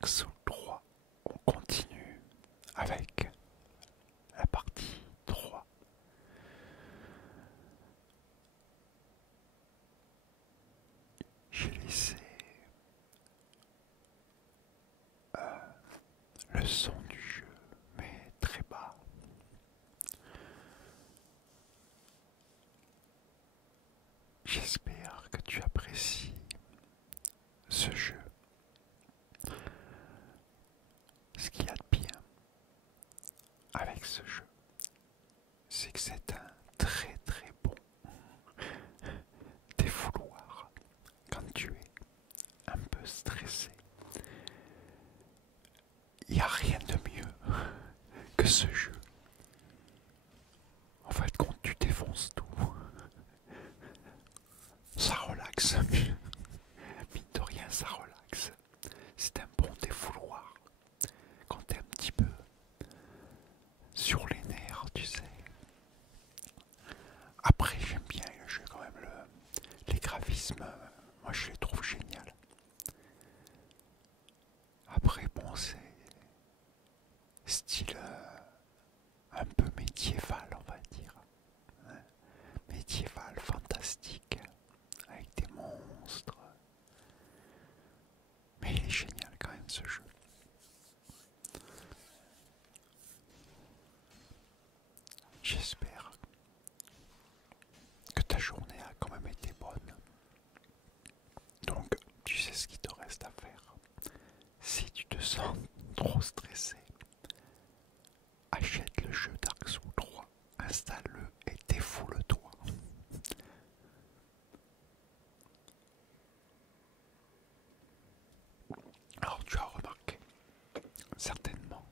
Dark Souls 3. On continue avec la partie 3. J'ai laissé le son du jeu, mais très bas. J'espère que tu apprécies ce jeu. Ce qu'il y a de bien avec ce jeu, c'est que c'est un très très bon défouloir quand tu es un peu stressé. Il n'y a rien de mieux que ce jeu. En fait, quand tu défonces tout, ça relaxe. Mine de rien, ça relaxe. C'est un bon défouloir. Quand t'es un petit peu sur les nerfs, tu sais. Après, j'aime bien le jeu quand même. Les graphismes, moi je les trouve géniaux. Après, bon, c'est style un peu médiéval, on va dire. Hein. Médiéval, fantastique, avec des monstres. Mais il est génial quand même ce jeu. J'espère que ta journée a quand même été bonne. Donc, tu sais ce qu'il te reste à faire. Si tu te sens trop stressé, achète le jeu Dark Souls 3, installe-le et défoule-toi. Alors, tu as remarqué certainement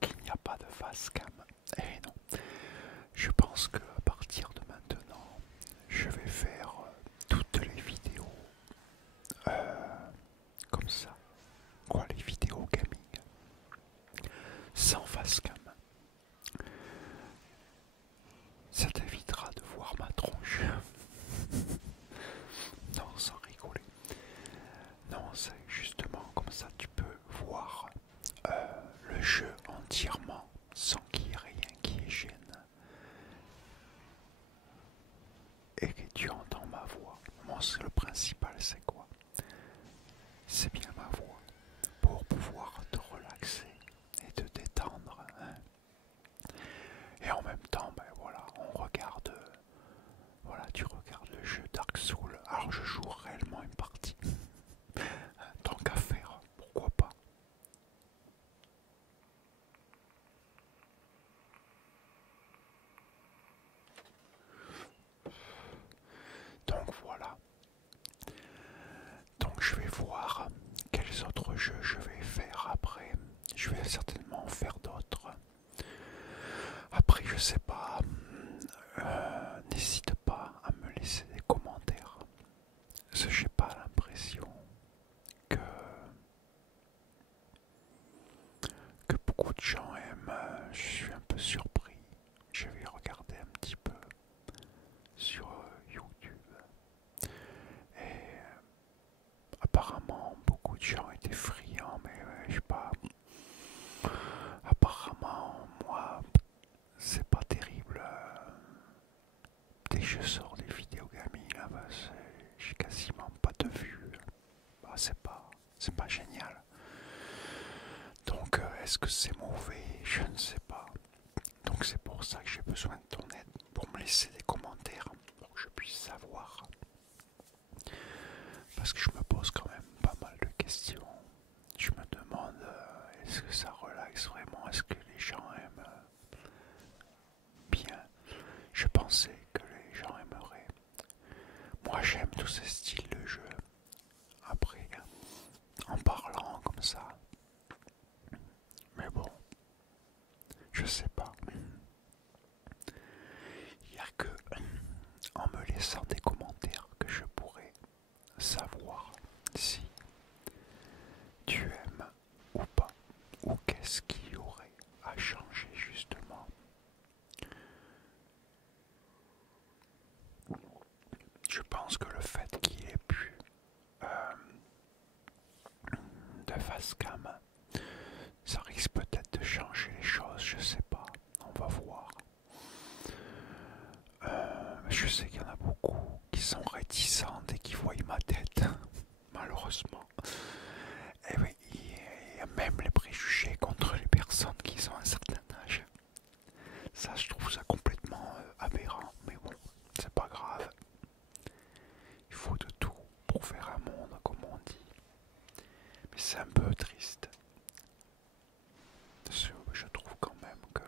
qu'il n'y a pas de face cam. Eh non, je pense que à partir de maintenant, je vais faire toutes les vidéos comme ça. Quoi, les vidéos gaming sans face cam. Ça t'évitera de voir ma tronche. Non, sans rigoler. Non, c'est justement comme ça tu peux voir le jeu entièrement sans qu'il y ait rien qui gêne. Et que tu entends ma voix. Moi, c'est le principal, c'est quoi? C'est bien ma voix pour pouvoir te relaxer et te détendre. Hein. Et en même temps, ben voilà, on regarde. Voilà, tu regardes le jeu Dark Souls. Alors je joue réellement une partie. Tant qu'à faire, pourquoi pas. Donc voilà. Donc je vais voir quels autres jeux je vais faire après. Je vais certainement en faire d'autres. Après, je sais pas. N'hésite pas à me laisser des commentaires. Parce que j'ai pas l'impression que, que beaucoup de gens aiment. Je suis un peu surpris. Je vais regarder un petit peu sur YouTube. Et apparemment, beaucoup de gens étaient friands, mais je sais pas. Apparemment, moi, c'est pas terrible. Dès que je sors des vidéos gaming, là, bah, j'ai quasiment pas de vues. Bah, c'est pas génial. Donc, est-ce que c'est mauvais? Je ne sais pas. Donc, c'est pour ça que j'ai besoin de ton aide pour me laisser des commentaires pour que je puisse savoir. Parce que je me pose quand même pas mal de questions. Je me demande est-ce que ça relaxe vraiment? Est-ce que les gens aiment bien? Je pensais que les gens aimeraient. Moi j'aime tous ces styles de jeu. Après, en parlant comme ça. Mais bon, je sais pas. Il n'y a que en me laissant des commentaires que je pourrais savoir si tu aimes ou pas, ou qu'est-ce qu'il y aurait à changer justement. Je pense que le fait qu'il ait pu scam. Ça risque peut-être de changer les choses, je sais pas. On va voir. Je sais qu'il y en a beaucoup qui sont réticents et qui voient ma tête, malheureusement. Et oui, il y a même les préjugés contre les personnes qui ont un certain âge. Ça, je trouve ça complètement aberrant, mais bon, c'est pas grave. Il faut de tout pour faire un monde, comme on dit. Mais c'est un peu triste. Je trouve quand même que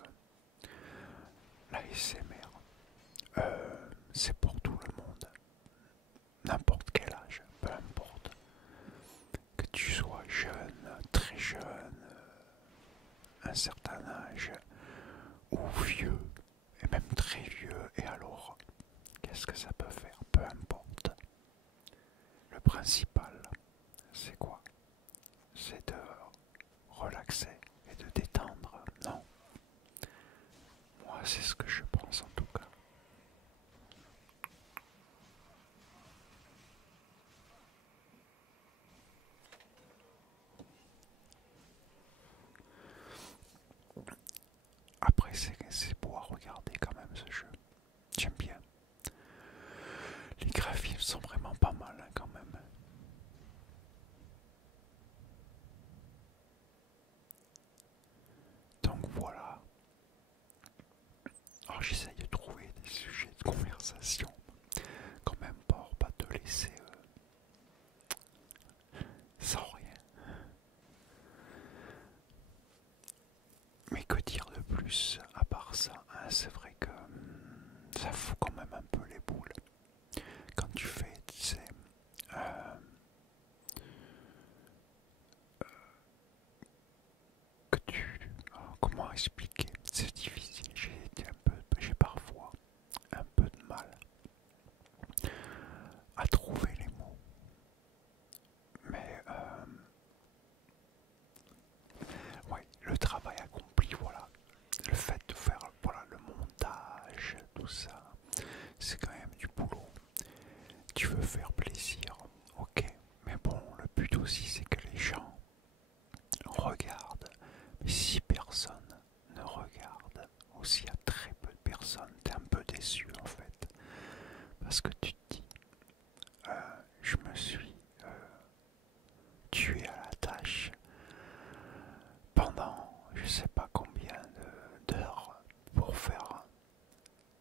la SMR, c'est pour tout le monde. N'importe quel âge, peu importe. Que tu sois jeune, très jeune, un certain âge, ou vieux, et même très vieux, et alors, qu'est-ce que ça peut faire? Peu importe. Le principal, c'est quoi? C'est de relaxer et de détendre, non? Moi, c'est ce que je pense en tout cas. Après, c'est beau à regarder quand même ce jeu. J'aime bien. Les graphismes sont vraiment pas mal hein, quand même. Donc voilà. Alors j'essaye de trouver des sujets de conversation. Quand même pour pas te laisser sans rien. Mais que dire de plus à part ça hein, c'est vrai que ça fout quand même un peu les boules. Quand tu fais, tu sais, que tu... comment expliquer? C'est difficile, j'ai parfois un peu de mal à trouver les mots. Mais ouais, le travail accompli, voilà. Le fait de faire voilà, le montage, tout ça, c'est quand même du boulot. Tu veux faire plaisir, ok. Mais bon, le but aussi c'est que les gens regardent. Mais si personne ne regarde, ou s'il y a très peu de personnes, t'es un peu déçu en fait. Parce que tu te dis, je me suis tué à la tâche pendant je sais pas combien d'heures pour faire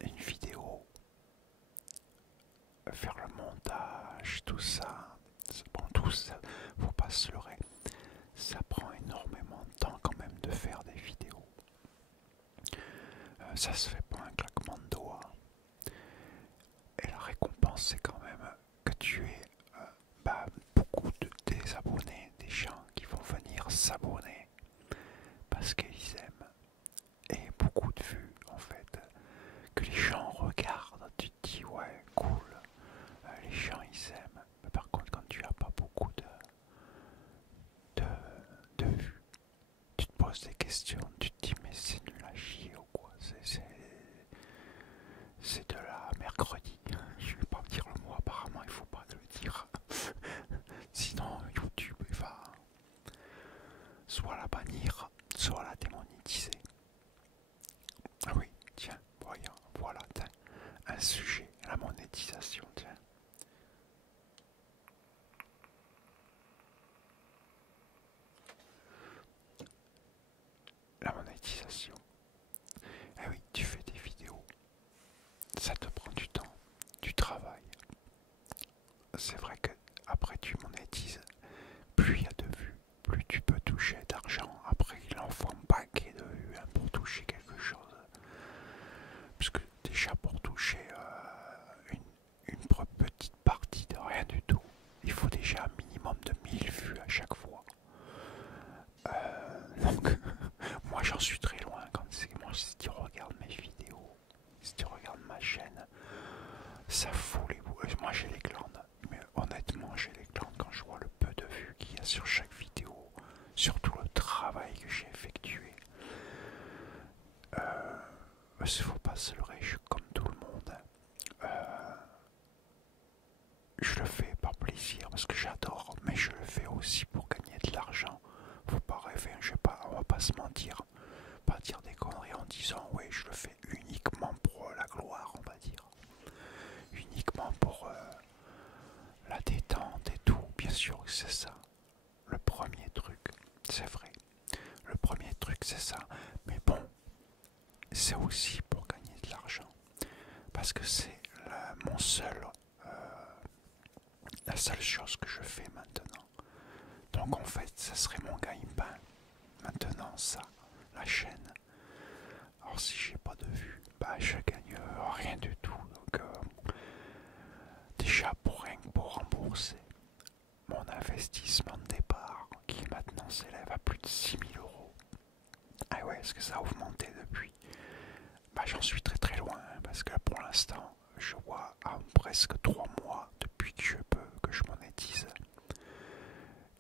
une vidéo, faire le montage, tout ça. Bon, tout ça, faut pas se leurrer. Ça prend énormément de temps quand même de faire des vidéos. Ça se fait pas un claquement de doigts. Et la récompense, c'est quand même que tu aies beaucoup des abonnés, des gens qui vont venir s'abonner parce qu'ils aiment. Et beaucoup de vues, en fait. Que les gens regardent, tu te dis, ouais, cool, les gens ils aiment. Mais par contre, quand tu as pas beaucoup de vues, tu te poses des questions, tu te dis, mais c'est nul à chier ou quoi? C'est de la mercredi. Je vais pas dire le mot, apparemment, il faut pas le dire. Sinon, YouTube il va soit la bannir, soit la démonétiser. Ah oui, tiens, voyons, voilà, tiens, un sujet, la monétisation, tiens. La monétisation. Eh oui, tu fais des vidéos, ça te prend du temps, du travail. C'est vrai que après tu monétises, plus il y a de vues, plus tu peux toucher d'argent. Après, il en faut un paquet de vues hein, pour toucher quelque chose. Parce que déjà pour toucher une petite partie de rien du tout, il faut déjà un minimum de 1000 vues à chaque fois. Donc, moi j'en suis très loin. Moi, si tu regardes mes vidéos, si tu regardes ma chaîne, ça fout les boules. Moi j'ai les glandes, mais honnêtement j'ai les glandes quand je vois le peu de vues qu'il y a sur chaque vidéo, surtout le travail que j'ai effectué. Il faut pas se leurrer, je suis comme tout le monde. Je le fais par plaisir parce que j'adore, mais je le fais aussi pour gagner de l'argent, fais, je sais pas, on va pas se mentir, pas dire des conneries en disant oui, je le fais uniquement pour la gloire, on va dire, uniquement pour la détente et tout. Bien sûr que c'est ça, le premier truc, c'est vrai. Le premier truc, c'est ça. Mais bon, c'est aussi pour gagner de l'argent. Parce que c'est la seule chose que je fais maintenant. Donc en fait, ça serait mon gagne-pain. Maintenant, ça, la chaîne. Alors si j'ai pas de vues, bah je gagne rien du tout. Donc déjà pour rembourser mon investissement de départ, qui maintenant s'élève à plus de 6 000 euros. Ah ouais, est-ce que ça a augmenté depuis? Bah j'en suis très très loin, hein, parce que pour l'instant, je vois en presque 3 mois depuis que je monétise.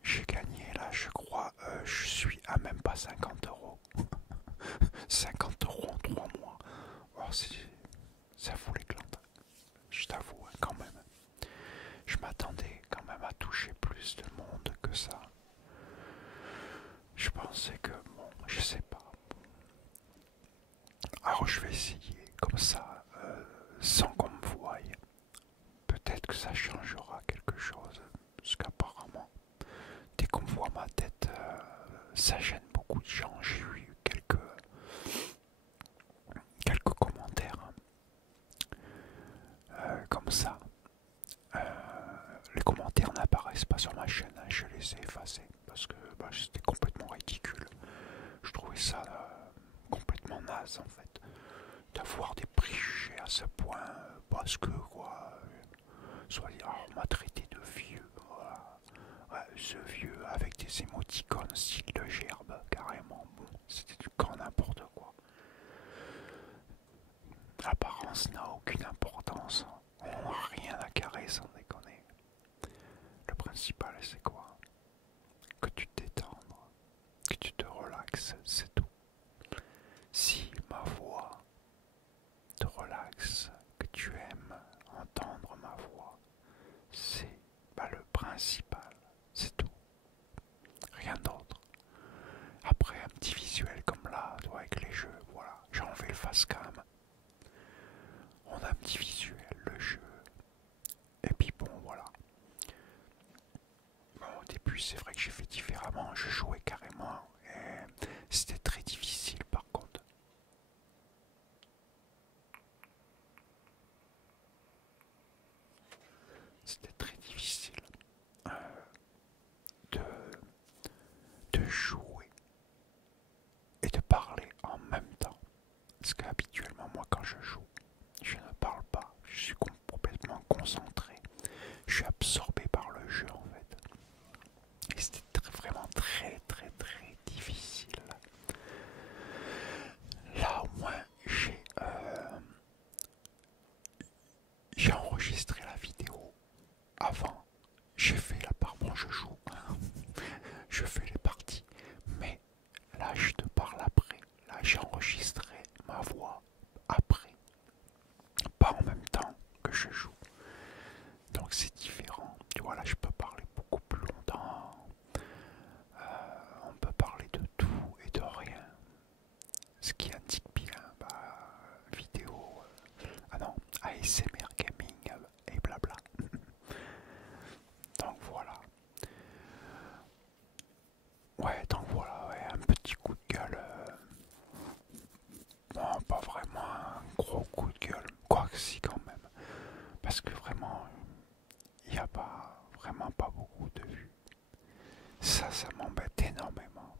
J'ai gagné là, je crois, je suis à même pas 50 euros. 50 euros en 3 mois. Oh, ça fout les glandes. Je t'avoue, hein, quand même. Je m'attendais quand même à toucher plus de monde que ça. Je pensais que, bon, je sais pas. Alors je vais essayer comme ça, sans qu'on me voie. Peut-être que ça changera quelque chose. Parce qu'apparemment, dès qu'on voit ma tête, ça gêne beaucoup de gens. J'ai eu quelques commentaires comme ça. Les commentaires n'apparaissent pas sur ma chaîne, hein, je les ai effacés parce que bah, c'était complètement ridicule. Je trouvais ça complètement naze en fait, d'avoir des préjugés à ce point, parce que quoi, soit on m'a traité de vieux, voilà. Ouais, ce vieux avec des émoticônes style de gerbe, carrément, bon, c'était du grand n'importe quoi. L'apparence n'a aucune importance, on n'a rien à carrer sans déconner. Le principal c'est quoi? Que tu te détendes, que tu te relaxes, c'est tout. Si ma voix te relaxe, que tu aimes entendre ma voix, c'est le principal, c'est tout. Rien d'autre. Après un petit visuel comme là, toi avec les jeux, voilà, j'ai enlevé le face cam. On a un petit visuel, le jeu. Et puis bon, voilà. Bon, au début, c'est vrai que j'ai fait différemment. Je jouais carrément. Et c'était très difficile par contre. C'était très difficile de, de jouer et de parler en même temps. Parce qu'habituellement, moi, quand je joue, je ne parle pas. Je suis complètement concentré. Je suis absorbé par le jeu en fait. Et c'était vraiment très très très difficile. Là au moins j'ai enregistré la vidéo avant. J'ai fait la part, bon je joue, hein. Je fais les parties. Mais là je te parle après. Là j'ai enregistré ma voix après. Pas en même temps que je joue. Donc c'est différent. Tu vois là je peux parler beaucoup plus longtemps. On peut parler de tout et de rien. Ce qui indique bien, vidéo, ah non, ASMR gaming et blabla. Donc voilà. Ouais, donc voilà, ouais, un petit coup de gueule. Non, pas vraiment un gros coup de gueule. Quoique si quand même. Parce que vraiment, il n'y a pas vraiment pas beaucoup de vues. Ça m'embête énormément.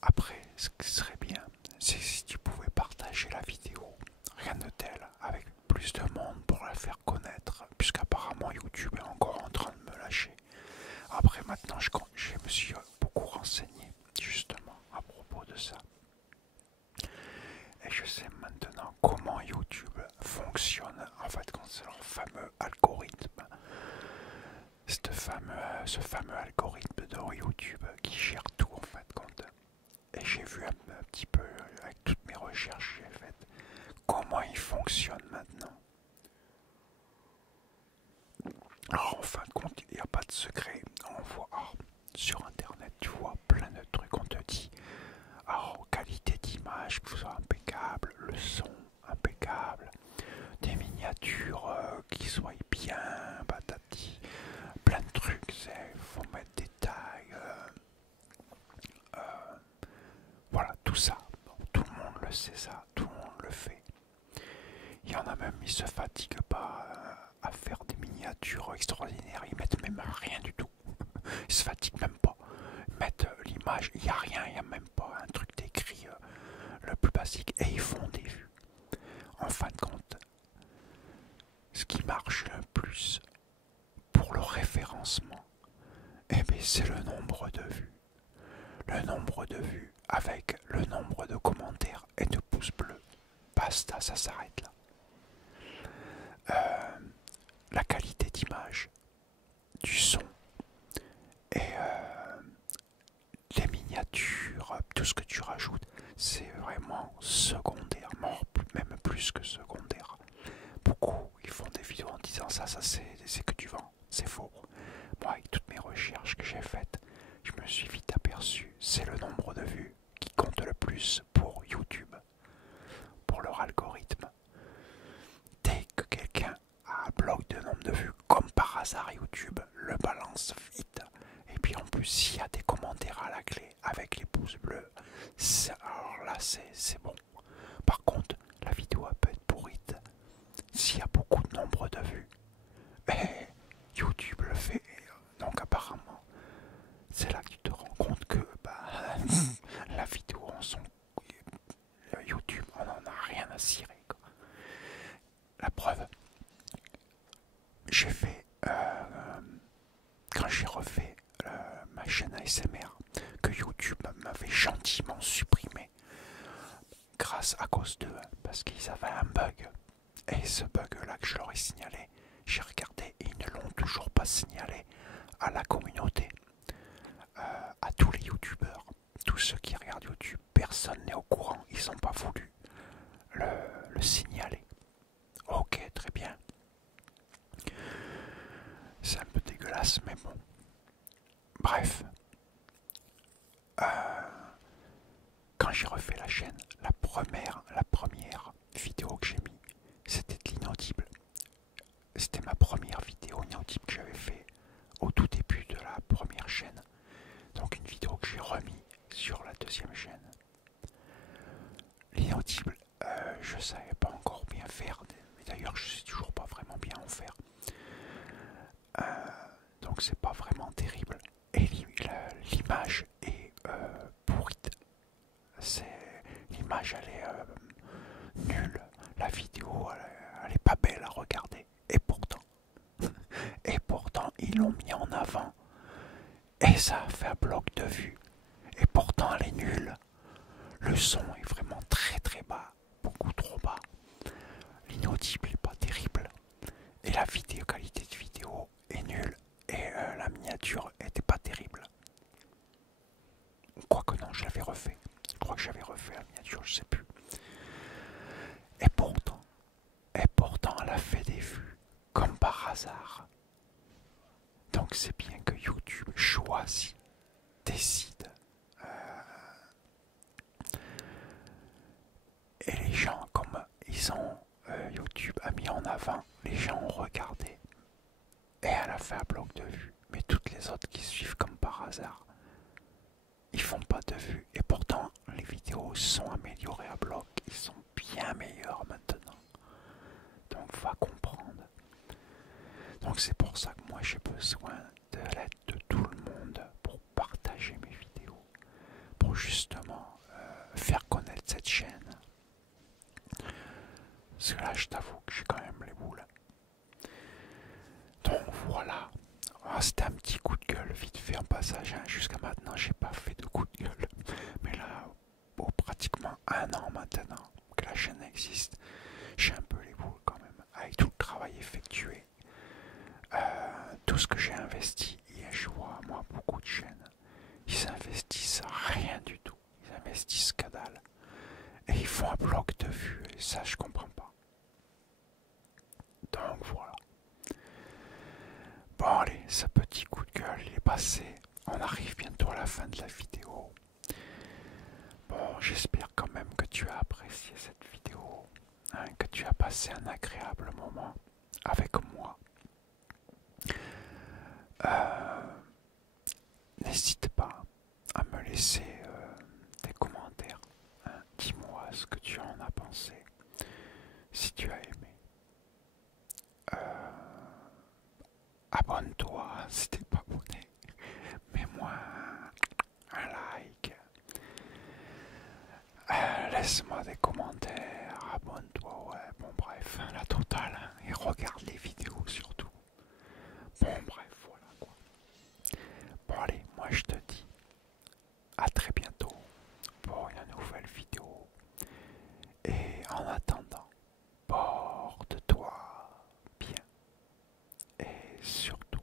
Après, ce qui serait bien, c'est si tu pouvais partager la vidéo, rien de tel, avec plus de monde pour la faire connaître, puisqu'apparemment YouTube est encore en train de me lâcher. Après, maintenant, je me suis beaucoup renseigné, justement, à propos de ça. Et je sais maintenant comment YouTube fonctionne, en fait, quand c'est leur fameux algorithme. Ce fameux algorithme de YouTube qui gère tout, en fait, et j'ai vu un petit peu, avec toutes mes recherches que j'ai faites, comment il fonctionne maintenant. Alors en fin de compte, il n'y a pas de secret. On voit, sur internet, tu vois plein de trucs, on te dit alors qualité d'image, que ce soit impeccable, le son impeccable, des miniatures qui soient bien, patati, plein de trucs, il faut mettre des tags, voilà, tout ça. Bon, tout le monde le sait ça, tout le monde le fait. Il y en a même, ils se fatiguent pas à faire des miniatures extraordinaires, ils mettent même rien du tout. Ils se fatiguent même pas. Ils mettent l'image, il n'y a rien, il n'y a même pas un truc décrit le plus basique et ils font des vues. En fin de compte, ce qui marche le plus pour le référencement, eh bien, c'est le nombre de vues. Le nombre de vues avec le nombre de commentaires et de pouces bleus. Basta, ça s'arrête là. La qualité d'image, du son et les miniatures, tout ce que tu rajoutes, c'est vraiment secondaire, même plus que secondaire. Beaucoup, ils font des vidéos en disant ça c'est que du vent, c'est faux. Moi, avec toutes mes recherches que j'ai faites, je me suis vite aperçu, c'est le nombre de vues qui compte le plus pour YouTube, pour leur algorithme. Dès que quelqu'un a un bloc de nombre de vues, comme par hasard YouTube le balance vite. Et puis en plus, s'il y a des commentaires à la clé avec les pouces bleus, alors là c'est bon. Par contre, la vidéo peut être pourrite. S'il y a beaucoup de nombre de vues, mais YouTube le fait. Donc apparemment, c'est là que tu te rends compte que la vidéo en son YouTube, on n'en a rien à cirer, quoi. La preuve, j'ai fait quand j'ai refait ma chaîne ASMR que YouTube m'avait gentiment supprimé grâce à cause d'eux, parce qu'ils avaient un bug. Et ce bug-là que je leur ai signalé, j'ai regardé et ils ne l'ont toujours pas signalé à la communauté, à tous les youtubeurs, tous ceux qui regardent YouTube. Personne n'est au courant, ils n'ont pas voulu le signaler. Ok, très bien. C'est un peu dégueulasse, mais bon. Bref. Quand j'ai refait la chaîne, la première vidéo que j'ai mis, c'était de l'inaudible. C'était ma première vidéo inaudible que j'avais fait au tout début de la première chaîne. Donc une vidéo que j'ai remis sur la deuxième chaîne. L'inaudible, je savais pas encore bien faire. Mais d'ailleurs, je sais toujours pas vraiment bien en faire. Donc c'est pas vraiment terrible. Et l'image est pourrite. L'image elle est nulle. La vidéo elle est pas belle à regarder. Et pourtant ils l'ont mis en avant. Et ça a fait un bloc de vue. Et pourtant elle est nulle. Le son est vraiment très très bas. Beaucoup trop bas. L'inaudible est pas terrible. Et la qualité de vidéo est nulle. Et la miniature était pas terrible. Quoique non, je l'avais refait. Je crois que j'avais refait la miniature, je sais plus. Et pourtant, elle a fait des vues, comme par hasard. Donc c'est bien que YouTube choisit, décide. Et les gens, comme ils ont YouTube a mis en avant, les gens ont regardé. Et elle a fait un bloc de vues. Mais toutes les autres qui suivent comme par hasard, ils font pas de vues. Et pourtant, les vidéos sont améliorées à bloc. Ils sont bien meilleurs maintenant. Donc va comprendre. Donc c'est pour ça que moi j'ai besoin de l'aide de tout le monde pour partager mes vidéos. Pour justement faire connaître cette chaîne. Parce que là je t'avoue que j'ai quand même les boules. Donc voilà. C'était un petit coup de gueule vite fait en passage. Jusqu'à maintenant j'ai pas fait de coup de gueule. Mais là, pratiquement un an maintenant que la chaîne existe, j'ai un peu les boules quand même. Avec tout le travail effectué. Tout ce que j'ai investi, et je vois moi beaucoup de chaînes, ils investissent rien du tout, ils investissent que dalle, et ils font un bloc de vues, et ça je comprends pas. Donc voilà. Bon allez, ce petit coup de gueule il est passé, on arrive bientôt à la fin de la vidéo. Bon, j'espère quand même que tu as apprécié cette vidéo, hein, que tu as passé un agréable moment avec moi. N'hésite pas à me laisser des commentaires. Hein. Dis-moi ce que tu en as pensé, si tu as aimé. Abonne-toi si t'es pas abonné. Mets-moi un like. Laisse-moi des commentaires. Abonne-toi, ouais. Bon, bref, la totale. Hein, et regarde les vidéos surtout. Bon, bref, voilà quoi. Bon, allez, moi je te dis à très bientôt pour une nouvelle vidéo. Et en attendant, porte-toi bien. Et surtout,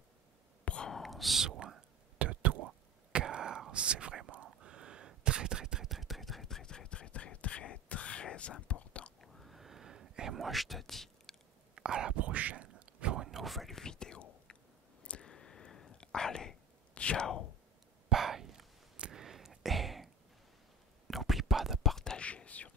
prends soin de toi. Car c'est vraiment très très très très très très très très très très très très important. Et moi je te dis à la prochaine pour une nouvelle vidéo. Allez, ciao, bye. Et n'oublie pas de partager sur